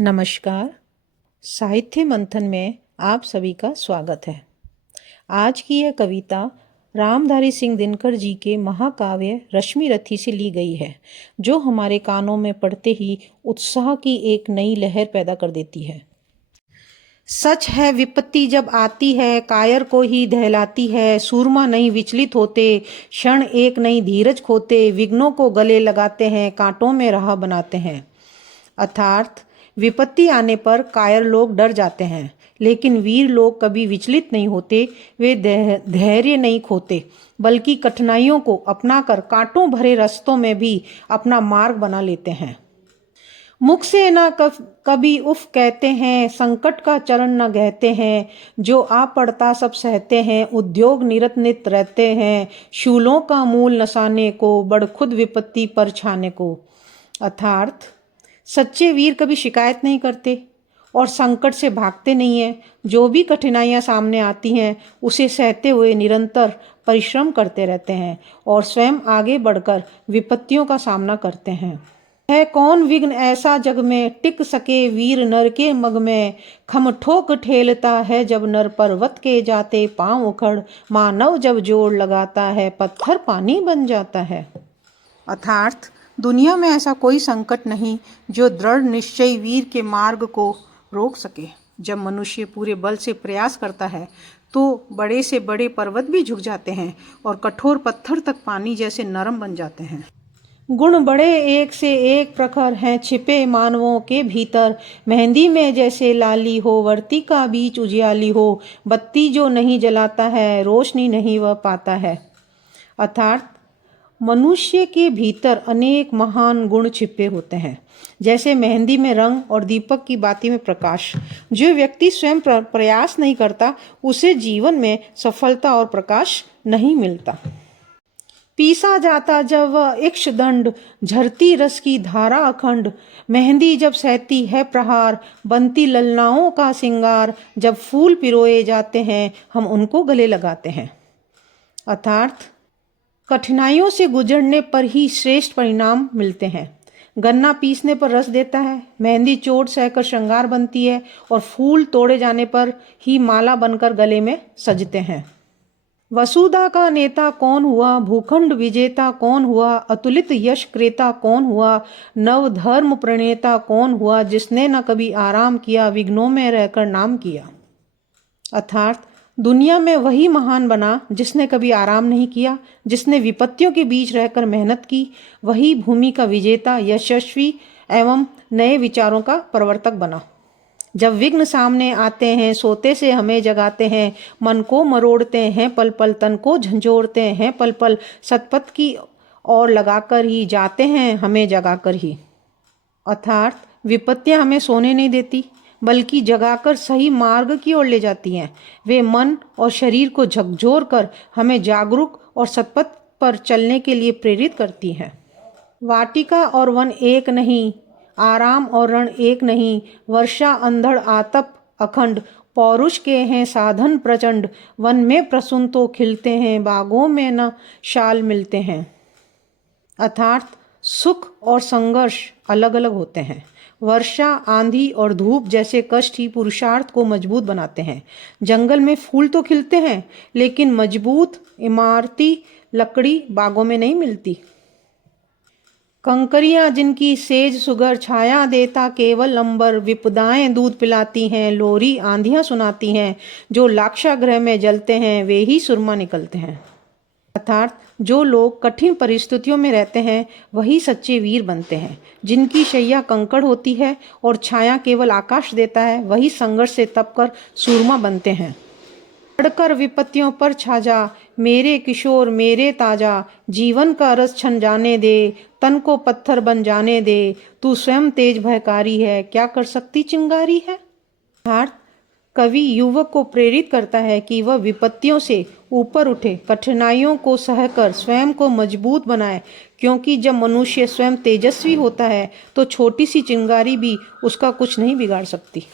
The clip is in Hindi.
नमस्कार। साहित्य मंथन में आप सभी का स्वागत है। आज की यह कविता रामधारी सिंह दिनकर जी के महाकाव्य रश्मि रथी से ली गई है, जो हमारे कानों में पड़ते ही उत्साह की एक नई लहर पैदा कर देती है। सच है, विपत्ति जब आती है कायर को ही दहलाती है। सूरमा नहीं विचलित होते, क्षण एक नहीं धीरज खोते। विघ्नों को गले लगाते हैं, कांटों में राह बनाते हैं। अर्थात विपत्ति आने पर कायर लोग डर जाते हैं, लेकिन वीर लोग कभी विचलित नहीं होते। वे धैर्य नहीं खोते, बल्कि कठिनाइयों को अपनाकर कांटों भरे रास्तों में भी अपना मार्ग बना लेते हैं। मुख से ना कभी उफ कहते हैं, संकट का चरण न गहते हैं। जो आ पड़ता सब सहते हैं, उद्योग निरत नित रहते हैं। शूलों का मूल नसाने को, बड़ खुद विपत्ति पर छाने को। अर्थात सच्चे वीर कभी शिकायत नहीं करते और संकट से भागते नहीं हैं। जो भी कठिनाइयां सामने आती हैं उसे सहते हुए निरंतर परिश्रम करते रहते हैं और स्वयं आगे बढ़कर विपत्तियों का सामना करते हैं। है कौन विघ्न ऐसा जग में, टिक सके वीर नर के मग में। खम ठोक ठेलता है जब नर, पर्वत के जाते पांव उखड़। मानव जब जोड़ लगाता है, पत्थर पानी बन जाता है। अर्थात दुनिया में ऐसा कोई संकट नहीं जो दृढ़ निश्चयी वीर के मार्ग को रोक सके। जब मनुष्य पूरे बल से प्रयास करता है तो बड़े से बड़े पर्वत भी झुक जाते हैं और कठोर पत्थर तक पानी जैसे नरम बन जाते हैं। गुण बड़े एक से एक प्रखर हैं छिपे मानवों के भीतर। मेहंदी में जैसे लाली हो, वर्ती का बीच उजियाली हो। बत्ती जो नहीं जलाता है, रोशनी नहीं वह पाता है। अर्थात मनुष्य के भीतर अनेक महान गुण छिपे होते हैं, जैसे मेहंदी में रंग और दीपक की बाती में प्रकाश। जो व्यक्ति स्वयं प्रयास नहीं करता उसे जीवन में सफलता और प्रकाश नहीं मिलता। पीसा जाता जब वह इक्ष दंड, झरती रस की धारा अखंड। मेहंदी जब सहती है प्रहार, बनती ललनाओं का सिंगार। जब फूल पिरोए जाते हैं हम उनको गले लगाते हैं। अर्थात कठिनाइयों से गुजरने पर ही श्रेष्ठ परिणाम मिलते हैं। गन्ना पीसने पर रस देता है, मेहंदी चोट सहकर श्रृंगार बनती है और फूल तोड़े जाने पर ही माला बनकर गले में सजते हैं। वसुधा का नेता कौन हुआ, भूखंड विजेता कौन हुआ। अतुलित यश क्रेता कौन हुआ, नव धर्म प्रणेता कौन हुआ। जिसने न कभी आराम किया, विघ्नों में रहकर नाम किया। अर्थात दुनिया में वही महान बना जिसने कभी आराम नहीं किया, जिसने विपत्तियों के बीच रहकर मेहनत की। वही भूमि का विजेता, यशस्वी एवं नए विचारों का प्रवर्तक बना। जब विघ्न सामने आते हैं सोते से हमें जगाते हैं। मन को मरोड़ते हैं पल पल, तन को झंझोड़ते हैं पल पल। सतपथ की ओर लगाकर ही जाते हैं हमें जगाकर ही। अर्थात विपत्तियां हमें सोने नहीं देती, बल्कि जगाकर सही मार्ग की ओर ले जाती हैं। वे मन और शरीर को झकझोर कर हमें जागरूक और सतपथ पर चलने के लिए प्रेरित करती हैं। वाटिका और वन एक नहीं, आराम और रण एक नहीं। वर्षा अंधड़ आतप अखंड, पौरुष के हैं साधन प्रचंड। वन में प्रसून तो खिलते हैं, बागों में न शाल मिलते हैं। अर्थात सुख और संघर्ष अलग अलग होते हैं। वर्षा, आंधी और धूप जैसे कष्ट ही पुरुषार्थ को मजबूत बनाते हैं। जंगल में फूल तो खिलते हैं, लेकिन मजबूत इमारती लकड़ी बागों में नहीं मिलती। कंकरियां जिनकी सेज सुगर, छाया देता केवल अंबर। विपदाएं दूध पिलाती हैं, लोरी आंधियां सुनाती हैं। जो लाक्षागृह में जलते हैं वे ही सुरमा निकलते हैं। अर्थात जो लोग कठिन परिस्थितियों में रहते हैं वही सच्चे वीर बनते हैं। जिनकी शैया कंकड़ होती है और छाया केवल आकाश देता है, वही संघर्ष से तपकर सूरमा बनते हैं। पढ़कर विपत्तियों पर छा जा, मेरे किशोर मेरे ताजा। जीवन का रस छन जाने दे, तन को पत्थर बन जाने दे। तू स्वयं तेज भयकारी है, क्या कर सकती चिंगारी है। अर्थात कवि युवक को प्रेरित करता है कि वह विपत्तियों से ऊपर उठे, कठिनाइयों को सहकर स्वयं को मजबूत बनाए। क्योंकि जब मनुष्य स्वयं तेजस्वी होता है तो छोटी सी चिंगारी भी उसका कुछ नहीं बिगाड़ सकती।